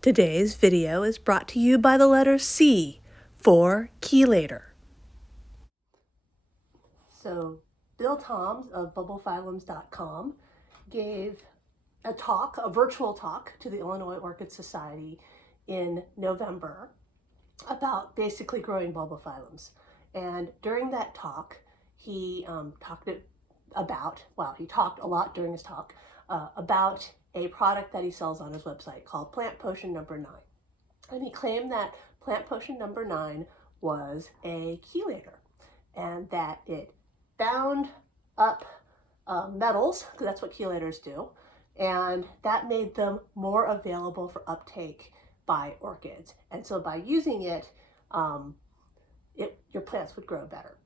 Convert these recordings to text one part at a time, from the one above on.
Today's video is brought to you by the letter C for chelator. So Bill Toms of bubblephyllums.com gave a virtual talk to the Illinois Orchid Society in November about basically growing bulbophyllums. And during that talk, he talked a lot during his talk about a product that he sells on his website called Plant Potion Number 9. And he claimed that Plant Potion Number 9 was a chelator and that it bound up metals, because that's what chelators do, and that made them more available for uptake by orchids. And so by using it, your plants would grow better.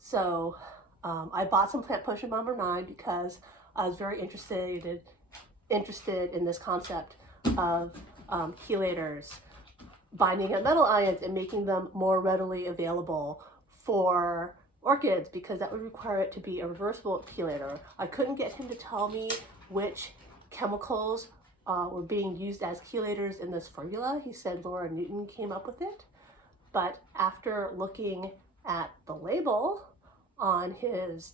So I bought some Plant Potion Number 9 because I was very interested in this concept of chelators binding up metal ions and making them more readily available for orchids, because that would require it to be a reversible chelator. I couldn't get him to tell me which chemicals were being used as chelators in this formula. He said Laura Newton came up with it, but after looking at the label on his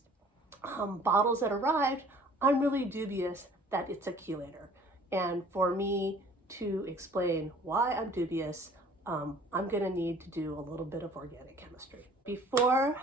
bottles that arrived, I'm really dubious that it's a chelator. And for me to explain why I'm dubious, I'm going to need to do a little bit of organic chemistry. Before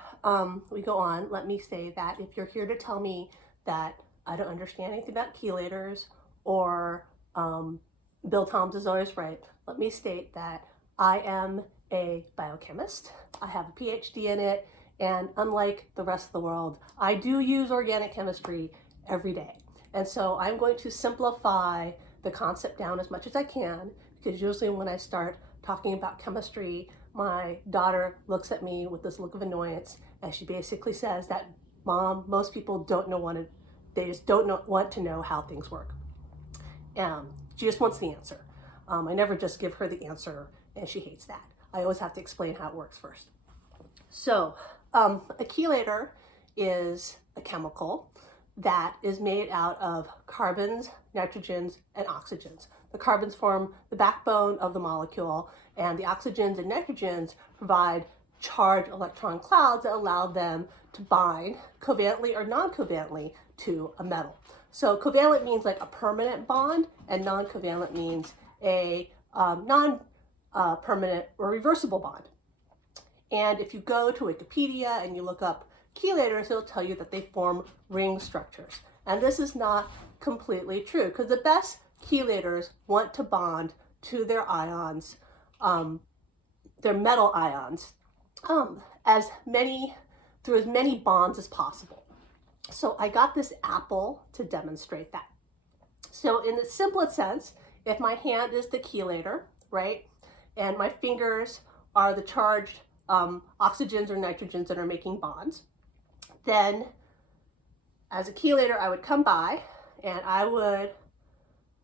we go on, let me say that if you're here to tell me that I don't understand anything about chelators or Bill Toms is always right, let me state that I am a biochemist. I have a PhD in it, and unlike the rest of the world, I do use organic chemistry every day. And so I'm going to simplify the concept down as much as I can, because usually when I start talking about chemistry, my daughter looks at me with this look of annoyance, and she basically says that, Mom, most people they just don't want to know how things work. She just wants the answer. I never just give her the answer, and she hates that. I always have to explain how it works first. So a chelator is a chemical that is made out of carbons, nitrogens, and oxygens. The carbons form the backbone of the molecule, and the oxygens and nitrogens provide charged electron clouds that allow them to bind covalently or non-covalently to a metal. So covalent means like a permanent bond, and non-covalent means a non-permanent or reversible bond. And if you go to Wikipedia and you look up chelators, it'll tell you that they form ring structures. And this is not completely true, because the best chelators want to bond to their ions, their metal ions, through as many bonds as possible. So I got this apple to demonstrate that. So in the simplest sense, if my hand is the chelator, right, and my fingers are the charged oxygens or nitrogens that are making bonds, then as a chelator, I would come by and I would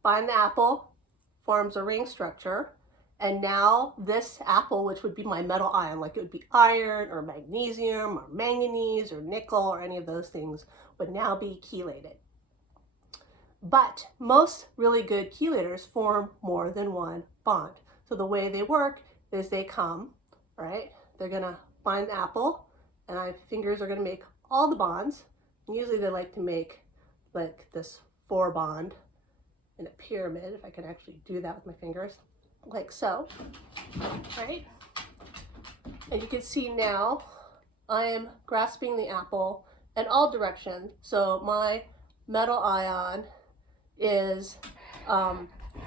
bind the apple, forms a ring structure, and now this apple, which would be my metal ion, like it would be iron or magnesium or manganese or nickel or any of those things, would now be chelated. But most really good chelators form more than one bond. So the way they work is they come, right? They're gonna bind the apple, and my fingers are gonna make all the bonds. And usually they like to make like this 4 bond in a pyramid, if I can actually do that with my fingers, like so, right? And you can see now I am grasping the apple in all directions. So my metal ion is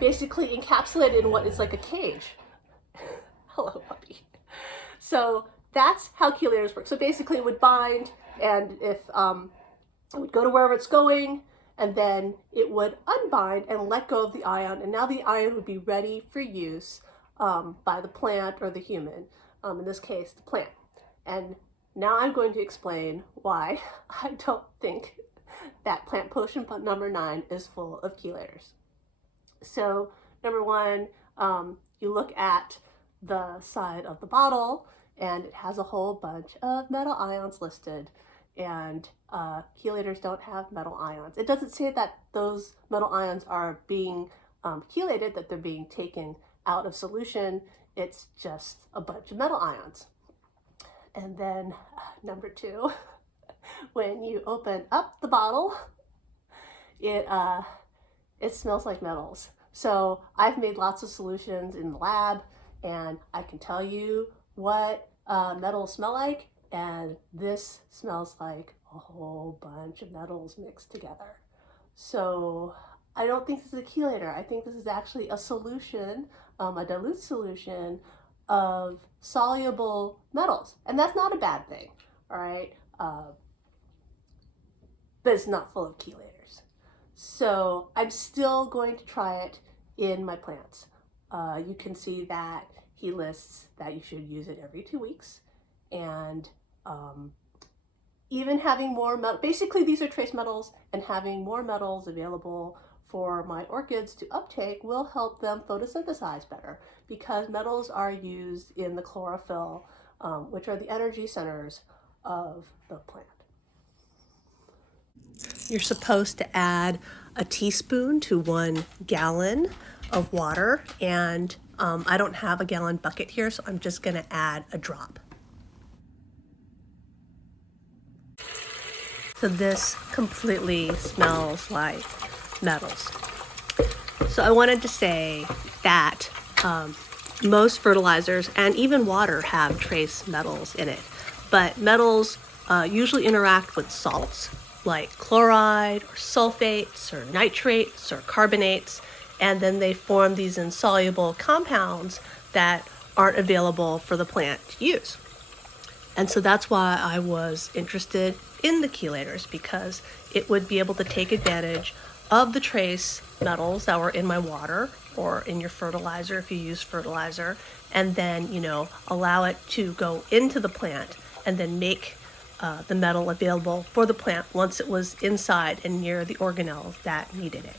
basically encapsulated in what is like a cage. Hello, puppy. So that's how chelators work. So basically it would bind, and if it would go to wherever it's going, and then it would unbind and let go of the ion, and now the ion would be ready for use by the plant or the human, in this case the plant. And now I'm going to explain why I don't think that Plant Potion Number 9 is full of chelators. So number one, you look at the side of the bottle, and it has a whole bunch of metal ions listed, and chelators don't have metal ions. It doesn't say that those metal ions are being chelated, that they're being taken out of solution. It's just a bunch of metal ions. And then number 2, when you open up the bottle, it smells like metals. So I've made lots of solutions in the lab, and I can tell you what metals smell like, and this smells like a whole bunch of metals mixed together. So I don't think this is a chelator. I think this is actually a solution, a dilute solution of soluble metals. And that's not a bad thing, all right? But it's not full of chelators. So I'm still going to try it in my plants. You can see that he lists that you should use it every 2 weeks. And even having more metal, basically these are trace metals, and having more metals available for my orchids to uptake will help them photosynthesize better, because metals are used in the chlorophyll, which are the energy centers of the plant. You're supposed to add a teaspoon to 1 gallon of water, and I don't have a gallon bucket here, so I'm just going to add a drop. So this completely smells like metals. So I wanted to say that most fertilizers and even water have trace metals in it, but metals usually interact with salts like chloride or sulfates or nitrates or carbonates, and then they form these insoluble compounds that aren't available for the plant to use. And so that's why I was interested in the chelators, because it would be able to take advantage of the trace metals that were in my water or in your fertilizer if you use fertilizer, and then, allow it to go into the plant and then make the metal available for the plant once it was inside and near the organelles that needed it.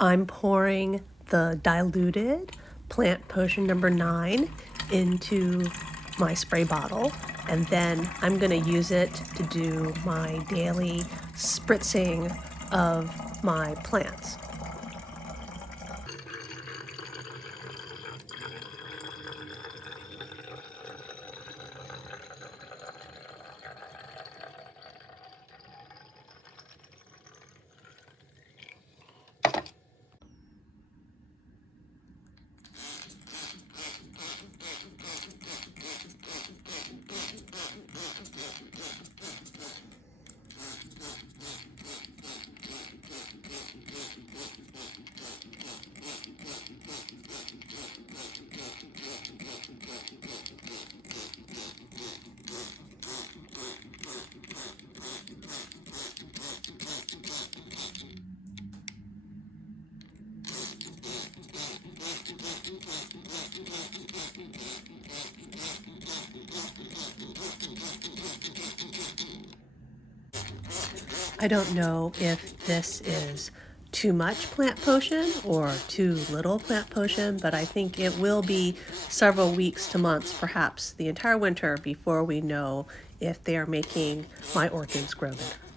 I'm pouring the diluted plant potion number 9 into my spray bottle, and then I'm going to use it to do my daily spritzing of my plants. I don't know if this is too much plant potion or too little plant potion, but I think it will be several weeks to months, perhaps the entire winter, before we know if they are making my orchids grow better.